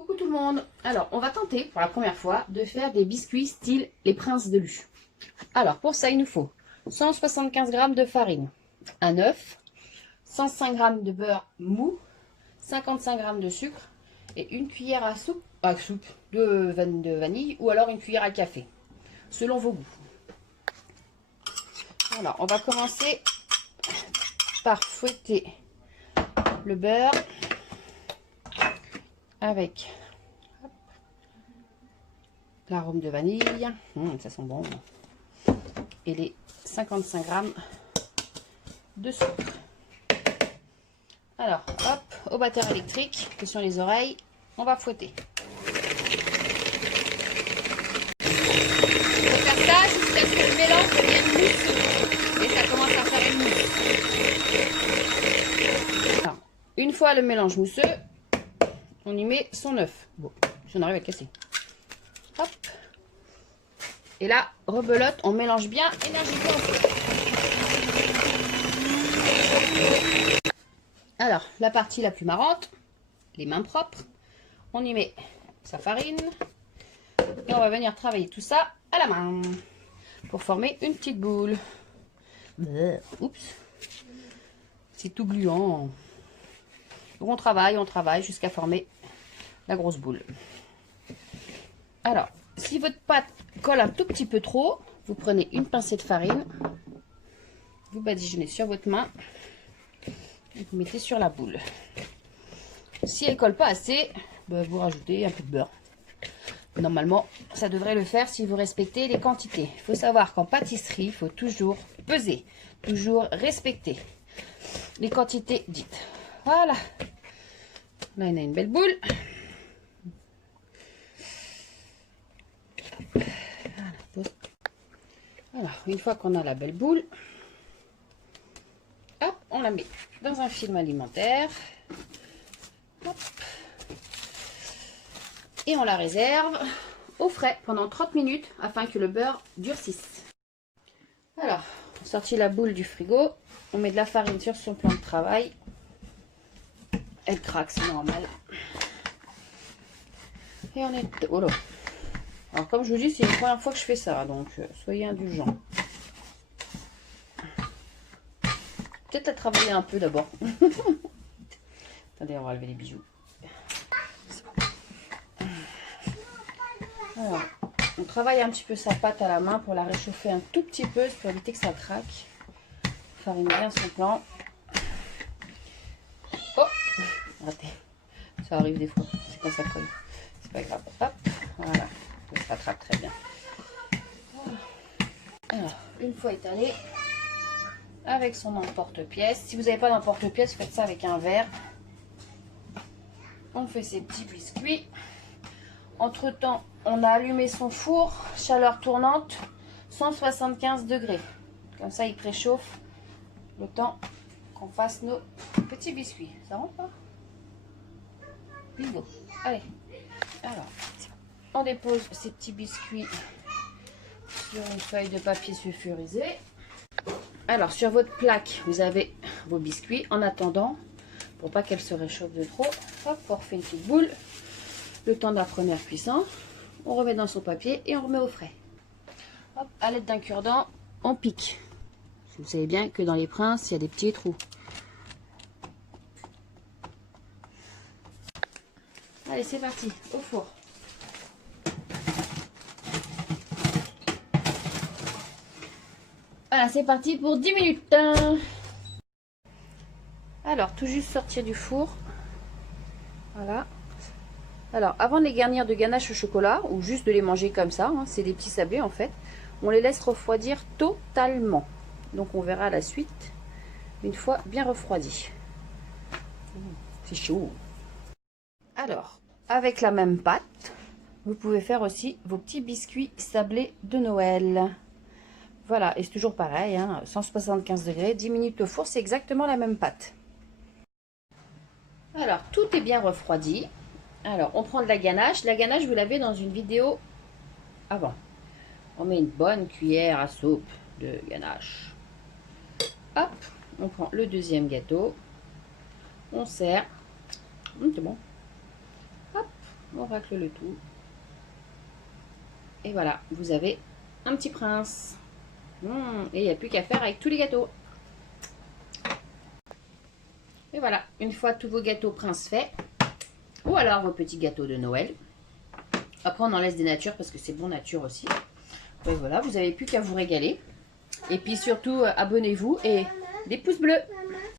Coucou tout le monde. Alors, on va tenter pour la première fois de faire des biscuits style les Princes de Lu. Alors, pour ça, il nous faut 175 g de farine, un œuf, 105 g de beurre mou, 55 g de sucre et une cuillère à soupe de vanille ou alors une cuillère à café, selon vos goûts. Alors, on va commencer par fouetter le beurre avec l'arôme de vanille, ça sent bon, et les 55 g de sucre. Alors, hop, au batteur électrique, sur les oreilles, on va fouetter. On va faire ça jusqu'à ce que le mélange devienne mousseux. Et ça commence à faire une mousse. Alors, une fois le mélange mousseux, on y met son œuf. Bon, si on arrive à le casser. Hop. Et là, rebelote, on mélange bien énergiquement. Alors, la partie la plus marrante, les mains propres, on y met sa farine et on va venir travailler tout ça à la main pour former une petite boule. Oups, c'est tout gluant. Donc on travaille jusqu'à former la grosse boule. Alors, si votre pâte colle un tout petit peu trop, vous prenez une pincée de farine, vous badigeonnez sur votre main et vous mettez sur la boule. Si elle colle pas assez, vous rajoutez un peu de beurre. Normalement, ça devrait le faire si vous respectez les quantités. Il faut savoir qu'en pâtisserie, il faut toujours peser, toujours respecter les quantités dites. Voilà. Là, on a une belle boule. Alors, une fois qu'on a la belle boule, hop, on la met dans un film alimentaire. Hop. Et on la réserve au frais pendant 30 minutes afin que le beurre durcisse. Alors, on sortit la boule du frigo, on met de la farine sur son plan de travail. Elle craque, c'est normal. Et on est... Oh là. Alors comme je vous dis, c'est la première fois que je fais ça, donc soyez indulgents. Peut-être à travailler un peu d'abord. Attendez, on va lever les bijoux. Alors, on travaille un petit peu sa pâte à la main pour la réchauffer un tout petit peu pour éviter que ça craque. Farine bien son plan. Oh, raté. Ça arrive des fois, c'est quand ça colle. C'est pas grave. Hop, voilà. Ça se rattrape très bien. Alors, une fois étalé, avec son emporte-pièce. Si vous n'avez pas d'emporte-pièce, faites ça avec un verre. On fait ses petits biscuits. Entre temps, on a allumé son four, chaleur tournante, 175 degrés. Comme ça, il préchauffe le temps qu'on fasse nos petits biscuits. Ça rentre pas? Bingo. Allez. Alors, on dépose ces petits biscuits sur une feuille de papier sulfurisé. Alors, sur votre plaque, vous avez vos biscuits. En attendant, pour pas qu'elle se réchauffe de trop, hop, on refait une petite boule. Le temps de la première cuisson, on remet dans son papier et on remet au frais. Hop, à l'aide d'un cure-dent, on pique. Vous savez bien que dans les princes, il y a des petits trous. Allez, c'est parti, au four. Voilà, c'est parti pour 10 minutes. Alors, tout juste sortir du four. Voilà. Alors, avant de les garnir de ganache au chocolat, ou juste de les manger comme ça, hein, c'est des petits sablés en fait, on les laisse refroidir totalement. Donc, on verra la suite une fois bien refroidi. C'est chaud. Alors, avec la même pâte, vous pouvez faire aussi vos petits biscuits sablés de Noël. Voilà, et c'est toujours pareil, hein, 175 degrés, 10 minutes au four, c'est exactement la même pâte. Alors, tout est bien refroidi. Alors, on prend de la ganache. La ganache, vous l'avez dans une vidéo avant. On met une bonne cuillère à soupe de ganache. Hop, on prend le deuxième gâteau. On sert. C'est bon. Hop, On racle le tout. Et voilà, vous avez un petit prince. Et il n'y a plus qu'à faire avec tous les gâteaux. Et voilà, une fois tous vos gâteaux prince faits, ou alors vos petits gâteaux de Noël. Après, on en laisse des natures parce que c'est bon nature aussi. Et voilà, vous n'avez plus qu'à vous régaler. Et puis surtout, abonnez-vous et des pouces bleus.